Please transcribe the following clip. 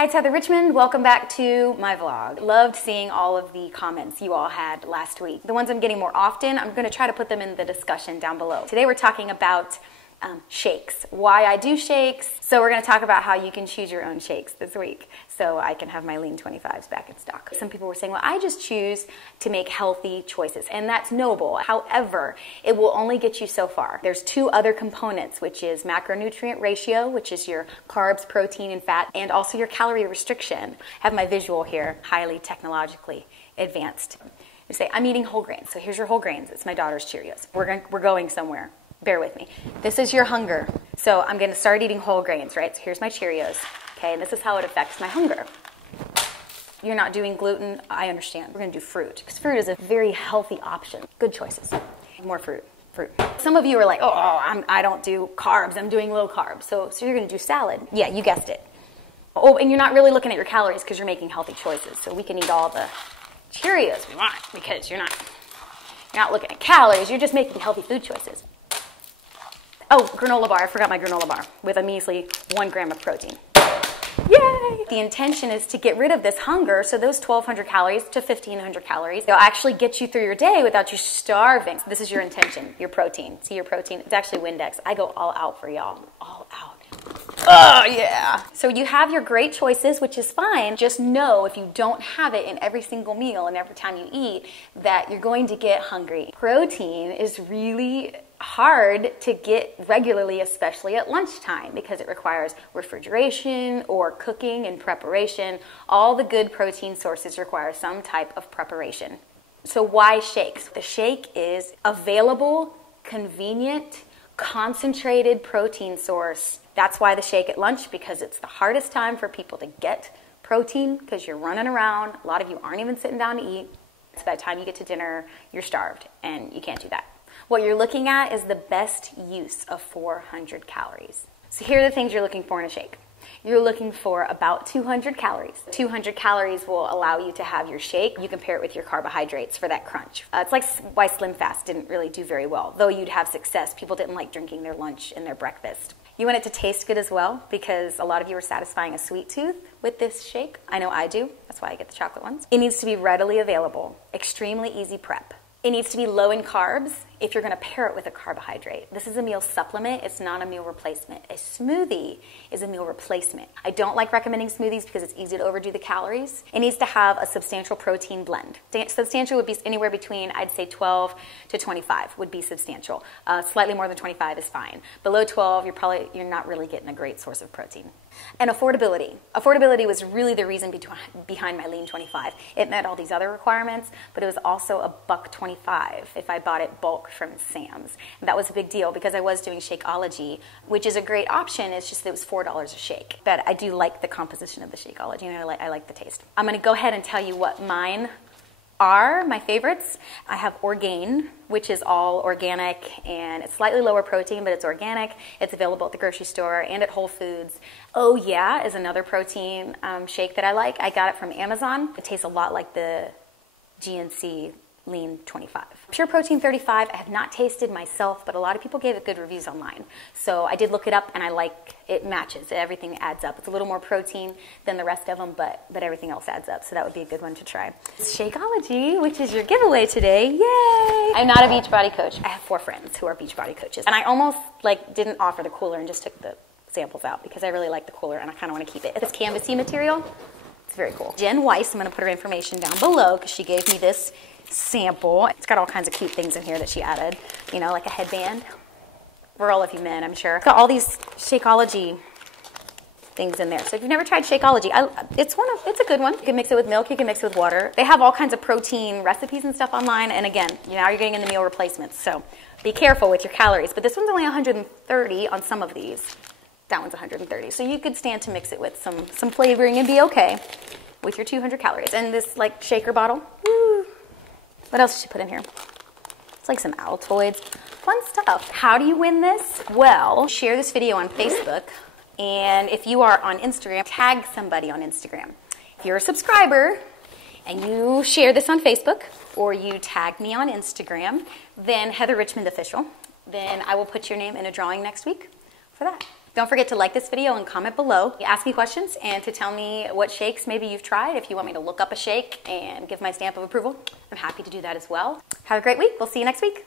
Hi, it's Heather Richmond. Welcome back to my vlog. Loved seeing all of the comments you all had last week. The ones I'm getting more often, I'm going to try to put them in the discussion down below. Today we're talking about shakes, why I do shakes. So we're going to talk about how you can choose your own shakes this week so I can have my lean 25s back in stock. Some people were saying, well, I just choose to make healthy choices, and that's noble. However, it will only get you so far. There's two other components, which is macronutrient ratio, which is your carbs, protein, and fat, and also your calorie restriction. I have my visual here, highly technologically advanced. You say, I'm eating whole grains. So here's your whole grains. It's my daughter's Cheerios. We're going somewhere. Bear with me. This is your hunger. So I'm going to start eating whole grains, right? So here's my Cheerios. Okay, and this is how it affects my hunger. You're not doing gluten. I understand. We're going to do fruit because fruit is a very healthy option. Good choices. More fruit. Some of you are like, I don't do carbs. I'm doing low carbs. So you're going to do salad. Yeah, you guessed it. Oh, and you're not really looking at your calories because you're making healthy choices. So we can eat all the Cheerios we want because you're not looking at calories. You're just making healthy food choices. Oh, granola bar. I forgot my granola bar with a measly 1 gram of protein. Yay! The intention is to get rid of this hunger, so those 1,200 calories to 1,500 calories, they'll actually get you through your day without you starving. So this is your intention, your protein. See your protein? It's actually Windex. I go all out for y'all. All out. Oh, yeah. So you have your great choices, which is fine. Just know if you don't have it in every single meal and every time you eat, that you're going to get hungry. Protein is really hard to get regularly, especially at lunchtime, because it requires refrigeration or cooking and preparation. All the good protein sources require some type of preparation. So why shakes? The shake is available, convenient, concentrated protein source. That's why the shake at lunch, because it's the hardest time for people to get protein because you're running around. A lot of you aren't even sitting down to eat. So by the time you get to dinner, you're starved and you can't do that. What you're looking at is the best use of 400 calories. So here are the things you're looking for in a shake. You're looking for about 200 calories. 200 calories will allow you to have your shake. You can pair it with your carbohydrates for that crunch. It's like why Slim Fast didn't really do very well. Though you'd have success, people didn't like drinking their lunch and their breakfast. You want it to taste good as well, because a lot of you are satisfying a sweet tooth with this shake. I know I do. That's why I get the chocolate ones. It needs to be readily available, extremely easy prep. It needs to be low in carbs if you're going to pair it with a carbohydrate. This is a meal supplement. It's not a meal replacement. A smoothie is a meal replacement. I don't like recommending smoothies because it's easy to overdo the calories. It needs to have a substantial protein blend. Substantial would be anywhere between, I'd say 12 to 25 would be substantial. Slightly more than 25 is fine. Below 12, you're not really getting a great source of protein. And affordability. Affordability was really the reason behind my lean 25. It met all these other requirements, but it was also $1.25 if I bought it bulk from Sam's. And that was a big deal because I was doing Shakeology, which is a great option. It's just that it was $4 a shake. But I do like the composition of the Shakeology, and I like the taste. I'm going to go ahead and tell you what mine are, my favorites. I have Orgain, which is all organic, and it's slightly lower protein, but it's organic. It's available at the grocery store and at Whole Foods. Oh Yeah is another protein shake that I like. I got it from Amazon. It tastes a lot like the GNC Lean 25. Pure Protein 35, I have not tasted myself, but a lot of people gave it good reviews online. So I did look it up, and I like it matches. Everything adds up. It's a little more protein than the rest of them, but everything else adds up. So that would be a good one to try. Shakeology, which is your giveaway today. Yay! I'm not a Beachbody coach. I have 4 friends who are Beachbody coaches, and I almost didn't offer the cooler and just took the samples out because I really like the cooler and I kind of want to keep it. It's canvasy material. It's very cool. Jenn Weiss, I'm going to put her information down below because she gave me this sample. It's got all kinds of cute things in here that she added, like a headband. For all of you men, I'm sure. It's got all these Shakeology things in there. So if you've never tried Shakeology, it's a good one. You can mix it with milk, you can mix it with water. They have all kinds of protein recipes and stuff online, and again, now you're getting into meal replacements, so be careful with your calories. But this one's only 130 on some of these. That one's 130. So you could stand to mix it with some flavoring and be okay with your 200 calories. And this shaker bottle, woo. What else did she put in here? It's like some Altoids. Fun stuff. How do you win this? Well, share this video on Facebook. And if you are on Instagram, tag somebody on Instagram. If you're a subscriber and you share this on Facebook or you tag me on Instagram, then Heather Richmond Official, then I will put your name in a drawing next week for that. Don't forget to like this video and comment below. Ask me questions and to tell me what shakes maybe you've tried. If you want me to look up a shake and give my stamp of approval, I'm happy to do that as well. Have a great week. We'll see you next week.